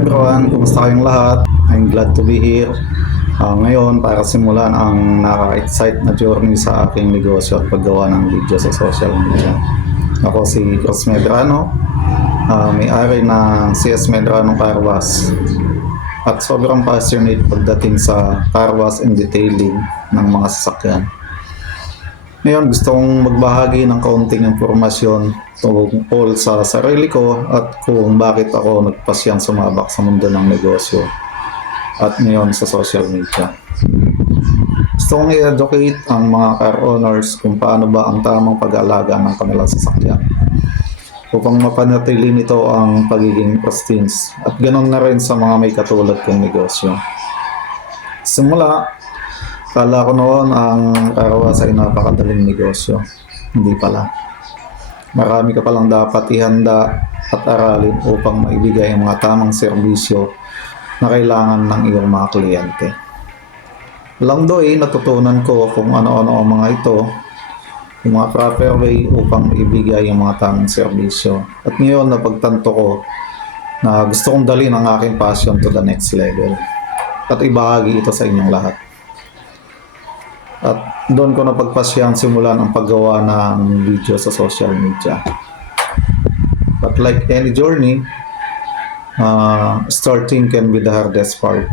everyone, kumusta kayong lahat? I'm glad to be here. Ngayon, para simulan ang nakaka-excite na journey sa aking negosyo at paggawa ng video sa social media. Ako si Cos Medrano, may-ari ng CS Medrano Car Wash. At sobrang passionate pagdating sa car wash and detailing ng mga sasakyan. Ngayon, gusto kong magbahagi ng kaunting impormasyon tungkol sa sarili ko at kung bakit ako nagpasyang sumabak sa mundo ng negosyo at ngayon sa social media. Gusto kong i-educate ang mga car owners kung paano ba ang tamang pag-aalaga ng kanilang sasakyan upang mapanatili nito ang pagiging pristine at ganoon na rin sa mga may katulad kong negosyo. Simula, kala ko noon ang car wash ay napakadaling negosyo. Hindi pala. Marami ka palang dapat ihanda at aralin upang maibigay ang mga tamang serbisyo na kailangan ng iyong mga kliyente. Along the way, natutunan ko kung ano-ano ang mga ito, yung mga proper way upang maibigay ang mga tamang serbisyo. At ngayon, napagtanto ko na gusto kong dalhin ang aking passion to the next level at ibahagi ito sa inyong lahat. At doon ko napagpasyang simulan ang paggawa ng video sa social media. But like any journey, starting can be the hardest part.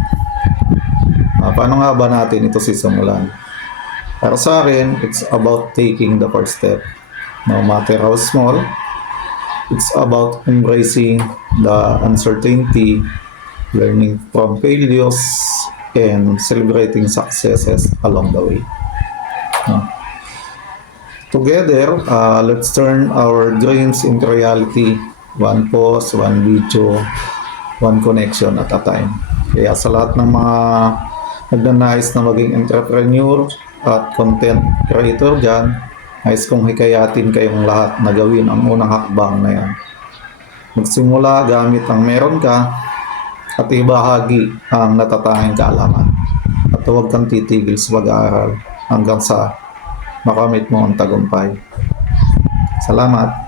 Paano nga ba natin ito sisimulan? Para sa akin, it's about taking the first step. No matter how small, it's about embracing the uncertainty, learning from failures, and celebrating successes along the way. Together, let's turn our dreams into reality. One post, one video, one connection at a time. Kaya sa lahat ng mga nagnanais na maging entrepreneur at content creator dyan, nais kong hikayatin kayong lahat na gawin ang unang hakbang na yan. Magsimula gamit ang meron ka at ibahagi ang natatanging kaalaman. At huwag kang titigil sa pag-aaral hanggang sa makamit mo ang tagumpay. Salamat!